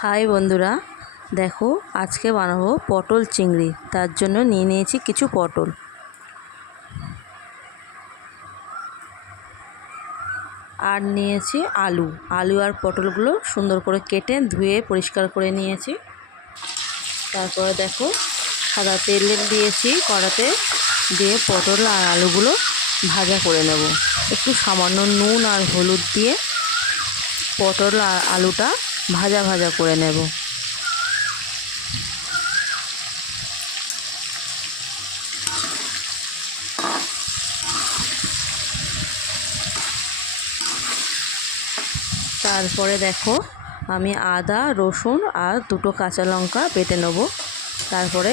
High বন্ধুরা, দেখো আজকে বানাবো পটল চিংড়ি। তার জন্য নিয়ে নিয়েছি কিছু পটল আর নিয়েছি আলু। আলু আর পটলগুলো সুন্দর করে কেটে ধুয়ে পরিষ্কার করে নিয়েছি। তারপরে দেখো সাদা তেল দিয়েছি কড়াতে, দিয়ে পটল আর আলুগুলো ভাজা করে নেব। একটু সামান্য নুন আর হলুদ দিয়ে পটল আর আলুটা ভাজা ভাজা করে নেব। তারপরে দেখো আমি আদা, রসুন আর দুটো কাঁচা লঙ্কা বেটে নেব। তারপরে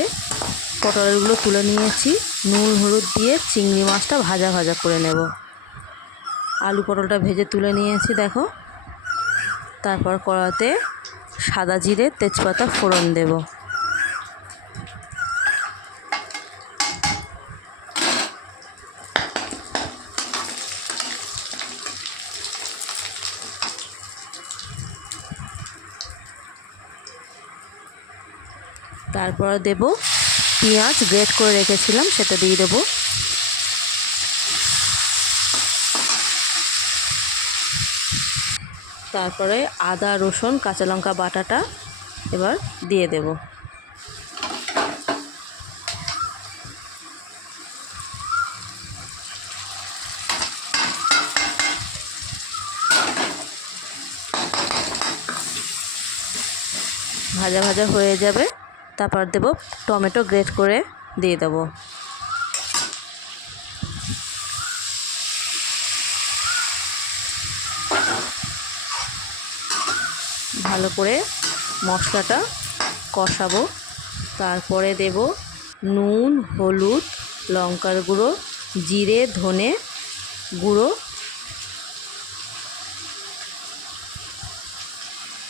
পটলগুলো তুলে নিয়েছি, নুন হলুদ দিয়ে চিংড়ি মাছটা ভাজা ভাজা করে নেব। আলু পটলটা ভেজে তুলে নিয়েছি দেখো। তারপর কড়াতে সাদা জিরে, তেজপাতা ফোড়ন দেব। তারপর দেব পেঁয়াজ, গ্রেট করে রেখেছিলাম সেটা দিয়ে দেব। তারপরে আদা, রসুন, কাঁচা লঙ্কা বাটাটা এবার দিয়ে দেব। ভাজা ভাজা হয়ে যাবে, তারপর দেব টমেটো, গ্রেট করে দিয়ে দেব। ভালো করে মশলাটা কষাবো। তারপরে দেব নুন, হলুদ, লঙ্কার গুঁড়ো, জিরে, ধনে গুঁড়ো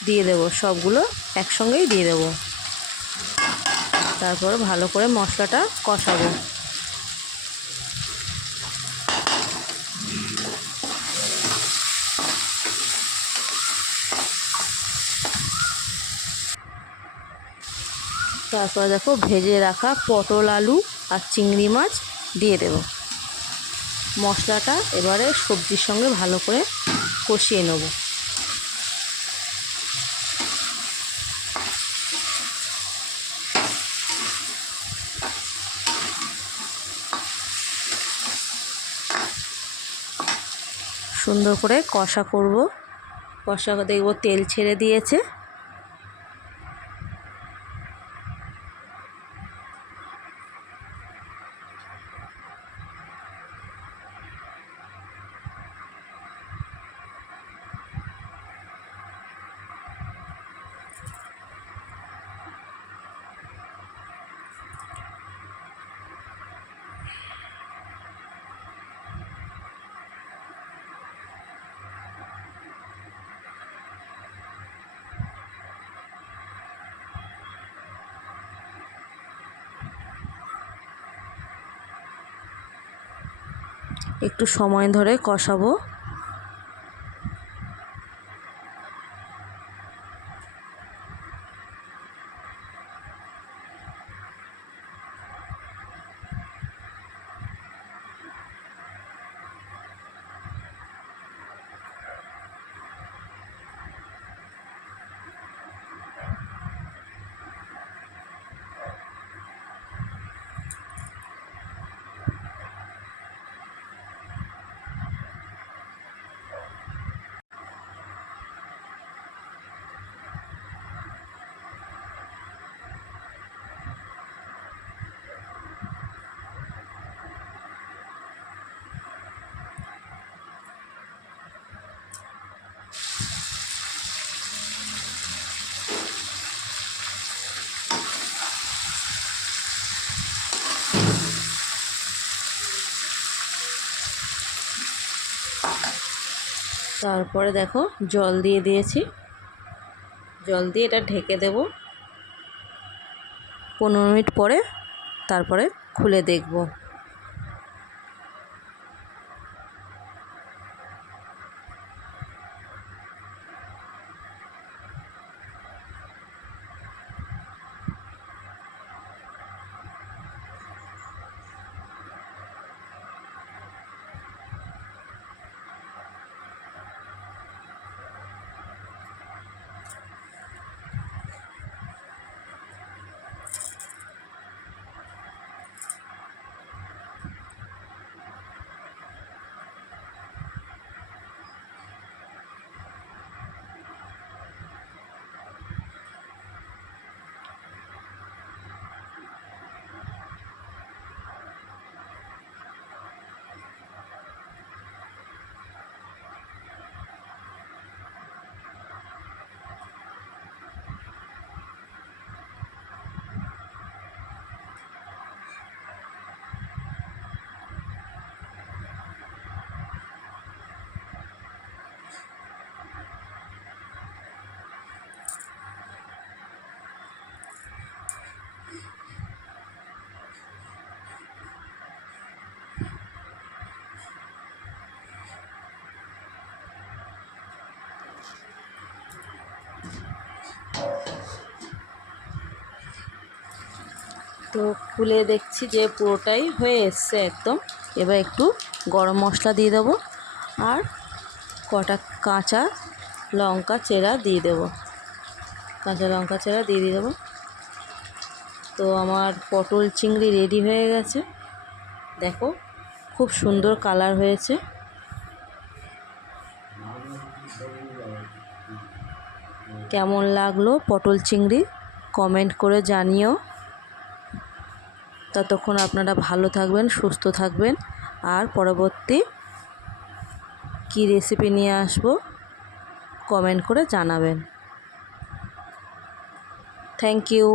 দিয়ে দেব। সবগুলো একসঙ্গেই দিয়ে দেব। তারপর ভালো করে মশলাটা কষাবো। তারপর দেখো ভেজে রাখা পটল, আলু আর চিংড়ি মাছ দিয়ে দেব। মশলাটা এবারে সবজির সঙ্গে ভালো করে কষিয়ে নেব। সুন্দর করে কষা করব। কষা দেখব তেল ছেড়ে দিয়েছে। একটু সময় ধরে কষাবো। তারপরে দেখো জল দিয়ে দিয়েছি। জল দিয়ে এটা ঢেকে দেব। 15 মিনিট পরে তারপরে খুলে দেখব। তো খুলে দেখছি যে পুরোটাই হয়ে এসছে একদম। এবার একটু গরম মশলা দিয়ে দেবো আর কটা কাঁচা লঙ্কা চেরা দিয়ে দেবো, কাঁচা লঙ্কা চেরা দিয়ে দেবো। তো আমার পটল চিংড়ি রেডি হয়ে গেছে। দেখো খুব সুন্দর কালার হয়েছে। কেমন লাগলো পটল চিংড়ি কমেন্ট করে জানিও। ততক্ষণ আপনারা ভালো থাকবেন, সুস্থ থাকবেন, আর পরবর্তী কী রেসিপি নিয়ে আসবো কমেন্ট করে জানাবেন। Thank you.